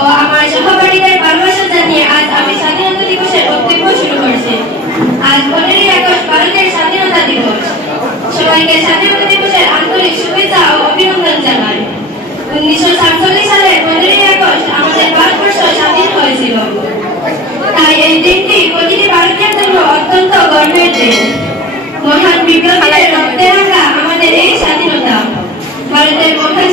ও আমার সহপাঠীদের ভালোবাসা জানিয়ে আজ আমি স্বাধীনতা দিবসের বক্তব্য শুরু করছি। আজ 15ই আগস্ট ভারতের স্বাধীনতা দিবস। সবাইকে স্বাধীনতা দিবসের আন্তরিক শুভেচ্ছা ও অভিনন্দন জানাই। 1947 সালের 15ই আগস্ট আমাদের ভারতবর্ষ স্বাধীন হয়েছিল। তাই এই দিনটি প্রতিটি ভারতীয়ের জন্য অত্যন্ত গর্বের দিন। মহান বিপ্লবীদের রক্তে রাঙা আমাদের এই স্বাধীনতা ভারতের মহান